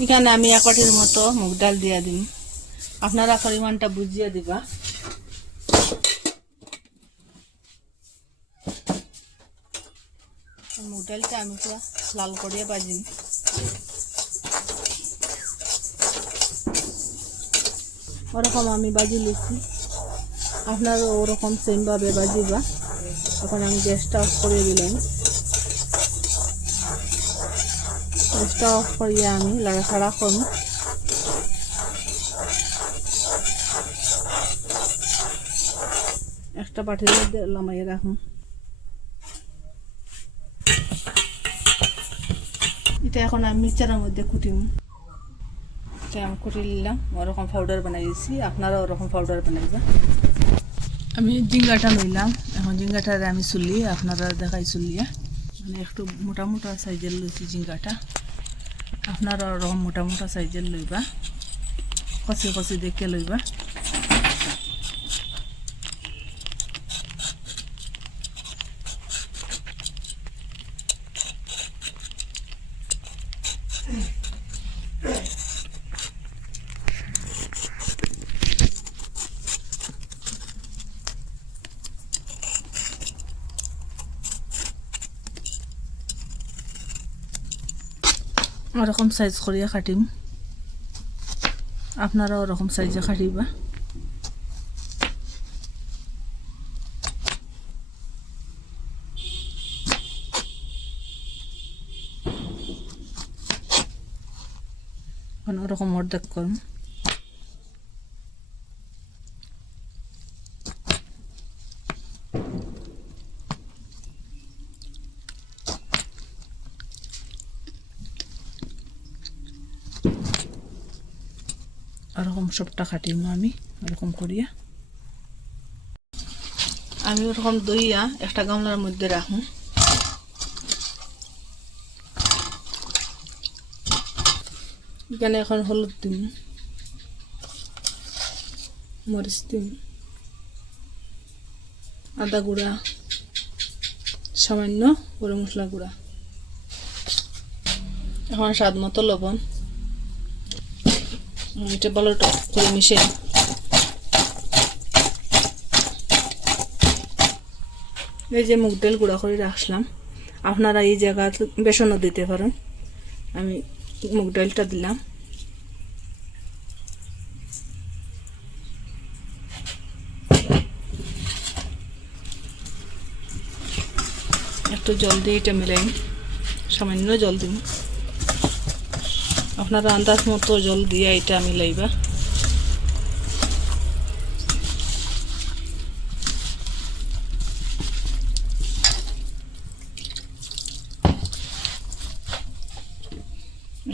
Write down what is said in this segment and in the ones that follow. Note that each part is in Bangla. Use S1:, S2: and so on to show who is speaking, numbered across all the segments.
S1: এখানে আমি এক বাটির মতো মুগ ডাল দিয়া দিম। আপনারা পরিমাণটা বুঝিয়ে দিবা। মুগ ডালটা আমি লাল করিয়া বাজিম ওরকম আমি বাজি লিখছি আপনারও ওরকম সেমভাবে বাজিবা এখন আমি গ্যাসটা অফ করে দিলাম। গ্যাসটা অফ করিয়া আমি লাড়াছাড়া করব একটা বাটির মধ্যে রাখুন এটা এখন আমি মিক্সারের মধ্যে কুটিম আমি কুটি নিলাম ওরকম পাউডার বানাই দিয়েছি আপনারা ওরকম পাউডার বানাইবা আমি জিঙ্গাটা নইলাম এখন জিঙ্গাটা আমি চুলি আপনারা দেখাই চুলিয়া মানে একটু মোটা মোটা সাইজের লইছি জিঙ্গাটা আপনারা ওরকম মোটা মোটা সাইজের লইবা কচি কচি দেখে লইবা ওরকম সাইজ করিয়া কাটিম। আপনারা ওরকম সাইজে কাটিবা। ওরকম অর্ধেক করুন। ওরকম সবটা কাটিম আমি ওরকম করিয়া। আমি ওরকম দইয়া একটা গামলার মধ্যে রাখুন। এখানে এখন হলুদ দিম মরিচ দিম আদা গুঁড়া, সামান্য গরম মশলা গুঁড়া। এখন স্বাদ মতো লবণ। এটা ভালো করে মিশে এই যে মুগ ডাল গুঁড়া করে রাখলাম। আপনারা এই জায়গা বেসনও দিতে পারেন। আমি মুগ ডালটা দিলাম। একটু জল দিয়ে এটা মিলাই সামান্য জল দিন। আপনারা আন্দাজ মতো জল দিয়ে এটা মিলাইবা।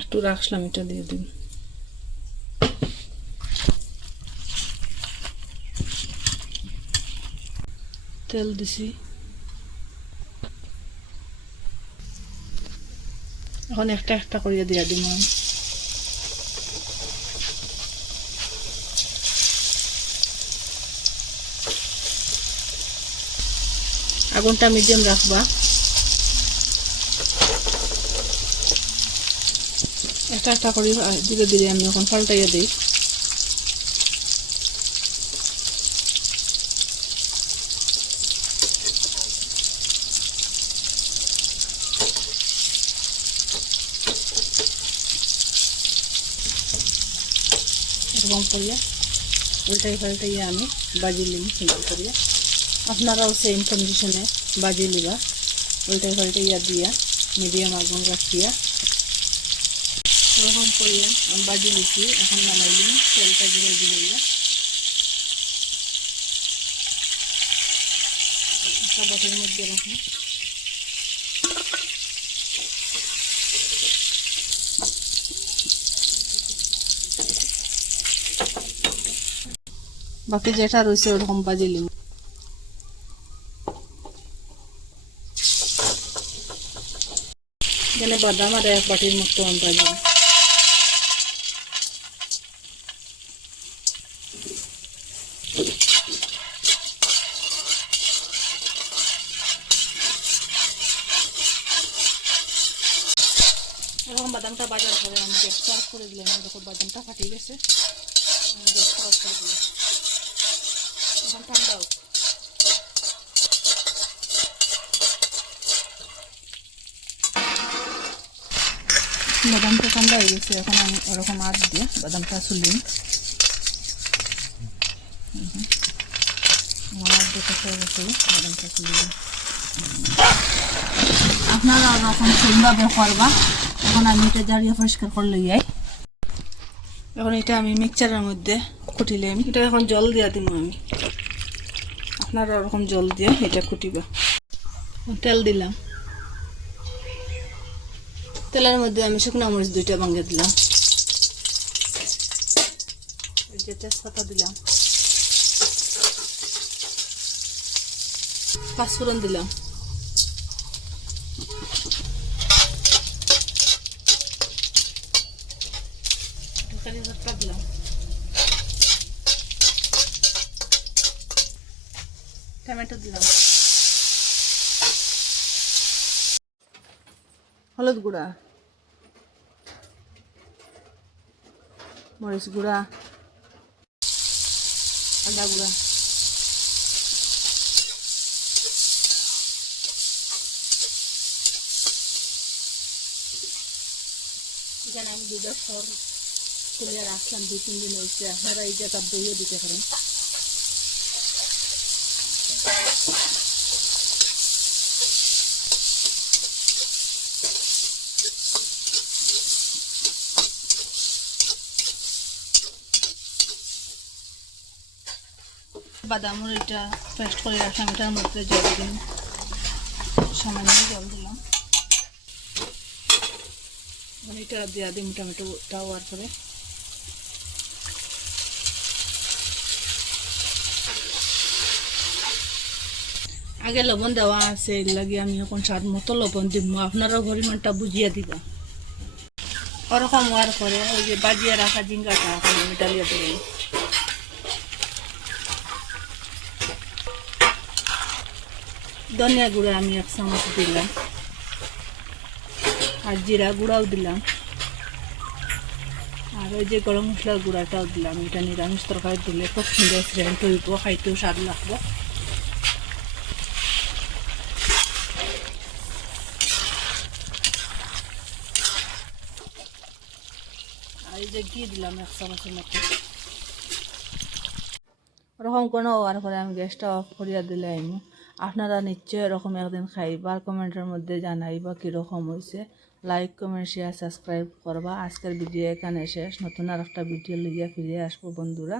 S1: একটু রাখলাম এটা দিয়ে দিন। তেল দিছি। এখন একটা একটা করিয়া দিয়া দিম আমি আগুনটা মিডিয়াম রাখবা। একটা একটা করি ধীরে ধীরে আমি এখন পাল্টাইয়া দিই। এরকম করিয়া, উল্টাই পাল্টাইয়া আমি বাজি লিম সুন্দর করিয়া আপনারাও সেম কন্ডিশনে বাজি লিবা উল্টাই পাল্টাইয়া দিয়া মিডিয়াম আগুন রাখিয়া। ওরকম করিয়া আমি বাজি লিখি এখন নামাইলিম, তেলটা দিয়ে দিলাইয়া একটা বাটির মধ্যে রাখুন বাকি যেটা রয়েছে, ওরকম বাজি লিম এখানে বাদাম আর এক বাটির মতো আমি বাজি এরকম বাদামটা বাজার করে আমি গ্যাসটা অফ করে দিলাম দেখো বাদামটা ফাটিয়ে গেছে। গ্যাসটা অফ করে দিলাম। এখন ঠান্ডা বাদামটা ঠান্ডা হয়ে গেছে, এখন আমি ওরকম আট দিয়ে বাদামটা চুলিম আমার আট দিয়ে হয়ে গেছে, বাদামটা আপনারা ওরকম সেমভাবে করবা এখন আমি এটা জারিয়ে পরিষ্কার করে লই যাই এখন এটা আমি মিক্সচারের মধ্যে কুটিলাম এটা এখন জল দিয়া দিব আমি। আপনারা ওরকম জল দিয়ে এটা কুটিবা তেল দিলাম। তেলের মধ্যে আমি শুকনো মরিচ দুইটা ভাঙে দিলাম। যে তেজপাতা দিলাম। পাঁচফোড়ন দিলাম। দিলাম। টমেটো দিলাম। হলুদ গুঁড়া। মরিচ গুঁড়া। আদা গুঁড়া। এখানে আমি দুধের সর তুলে রাখলাম দুই তিন দিন হয়েছে। আপনারা এই যে তার দইও দিতে পারেন। বাদামুর এটা পেস্ট করে রাখলাম, এটার মধ্যে জল দিলাম। সামান্য জল দিলাম। এটা দেওয়া দিই টমেটোটা হওয়ার পরে আগে লবণ দেওয়া আছে, এর লাগে আমি এখন স্বাদ মতো লবণ দিব আপনারা পরিমাণটা বুঝিয়ে দিবা। ওরকম হওয়ার পরে ওই যে বাজিয়ে রাখা জিঙ্গাটা আমি ডালিয়ে দেবেন ধনিয়া গুঁড়া আমি এক চামচ দিলাম। আর জিরা গুঁড়াও দিলাম। আর ওই যে গরম মশলার গুঁড়াটাও দিলাম। এটা নিরামিষ তরকারি দিলে খুব সুন্দর সেন্ট হইব, খাইতেও স্বাদ লাগবো। আর এই যে দিলাম কোনো হওয়ার পরে আমি গ্যাসটা অফ করিয়া দিলে আমি আপনারা নিশ্চয় এরকম একদিন খাইবা, কমেন্টের মধ্যে জানাইবা কীরকম হয়েছে লাইক কমেন্ট শেয়ার সাবস্ক্রাইব করবা। আজকের ভিডিও এখানে শেষ। নতুন আর একটা ভিডিও লিয়ে ফিরে আসব বন্ধুরা।